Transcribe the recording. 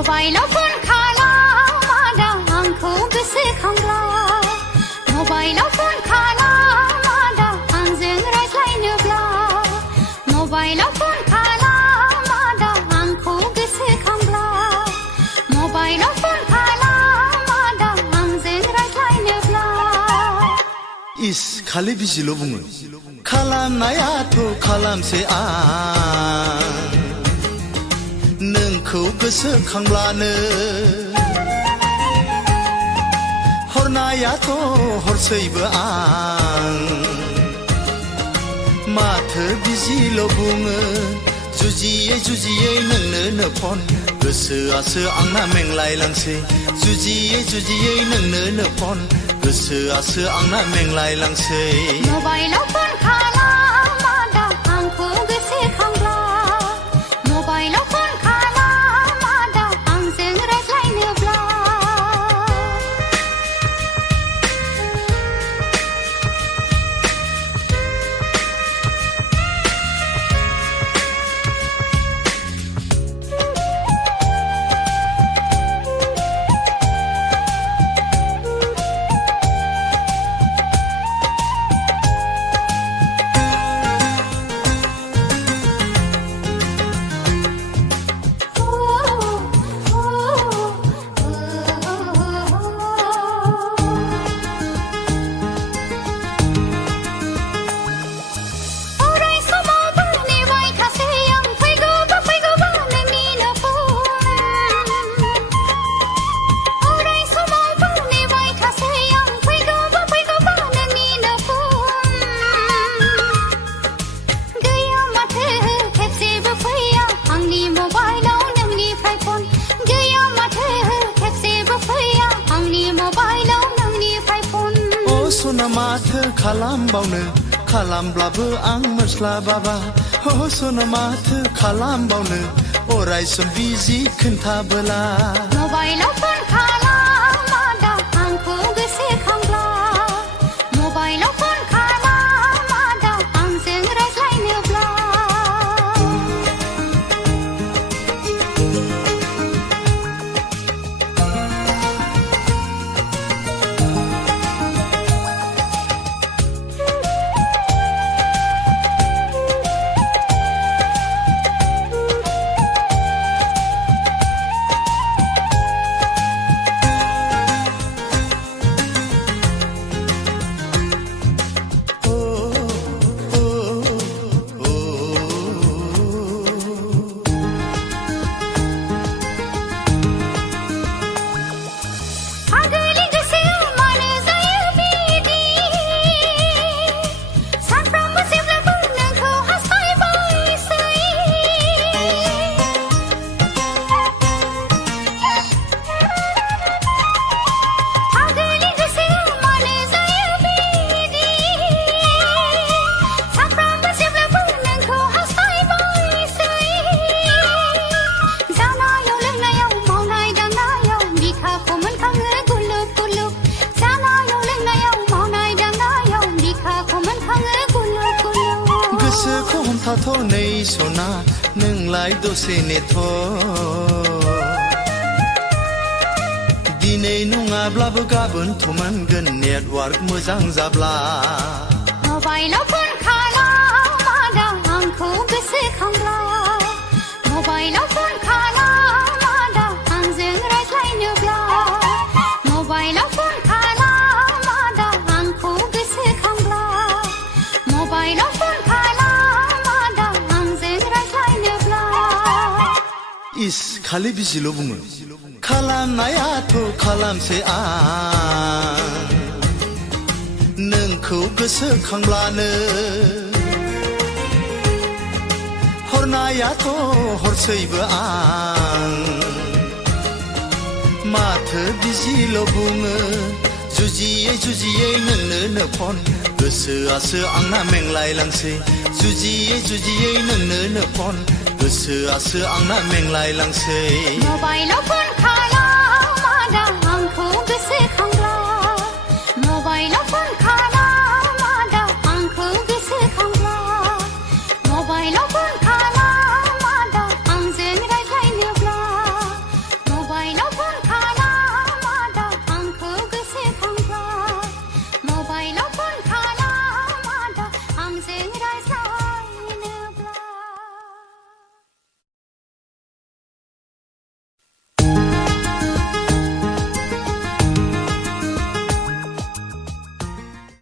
मबाइलाव फन खालामादा आंखौ गोसोखांब्ला मबाइलाव फन खालामादा आंजों रायज्लायनोब्ला मबाइलाव फन खालामादा आंखौ गोसोखांब्ला मबाइलाव फन खालामादा आंजों रायज्लायनोब्ला इस खालि बिजिल' बुङो खालामनायाथ' खालामसै आं नोंखौ गोसोखांब्लानो हरनायाथ' हरसैबो आं माथो बिजिल' बुङो जुजियै जुजियै नोंनो फन गोसोआसो आंना मेंलायलांसै जुजियै जुजियै नोंनो फन गोसोआसो आंना मेंलायलांसै मबाइलाव फन खालामादा आंखौ गोसोखांब्ला मबाइलाव फन खालामादा आंजों रायज्लायनोब्ला सना माथो खालामबावनो खालामब्लाबो आं मोनस्लाबाबा सना माथो खालामबावनो अराय सम बिजि खोन्थाबोला मबाइलाव फन खालामादा आंखौ गोसोखांब्ला मबाइलाव फन खालामादा आंजों रायज्लायनोब्ला गोसोखौ हमथाथ'नै सना नोंलाय दसे नेथ' दिनै नङाब्लाबो गाबोनथ' मोनगोन नेटवार्क मोजां जाब्ला मबाइलाव फन खालामादा आंखौ गोसोखांब्ला मबाइलाव फन खालामादा आंजों रायज्लायनोब्ला मबाइलाव फन खालामादा आंखौ गोसोखांब्ला मबाइलाव फन खालामादा आंजों रायज्लायनोब्ला इस खालि बिजिल' बुङो खालामनायाथ' खालामसै आं नोंखौ गोसोखांब्लानो हरनायाथ' हरसैबो आं माथो बिजिल' बुङो जुजियै जुजियै नोंनो फन गोसोआसो आंना मेंलायलांसै जुजियै जुजियै नोंनो फन गोसोआसो आंना मेंलायलांसै मबाइलाव फन खालाम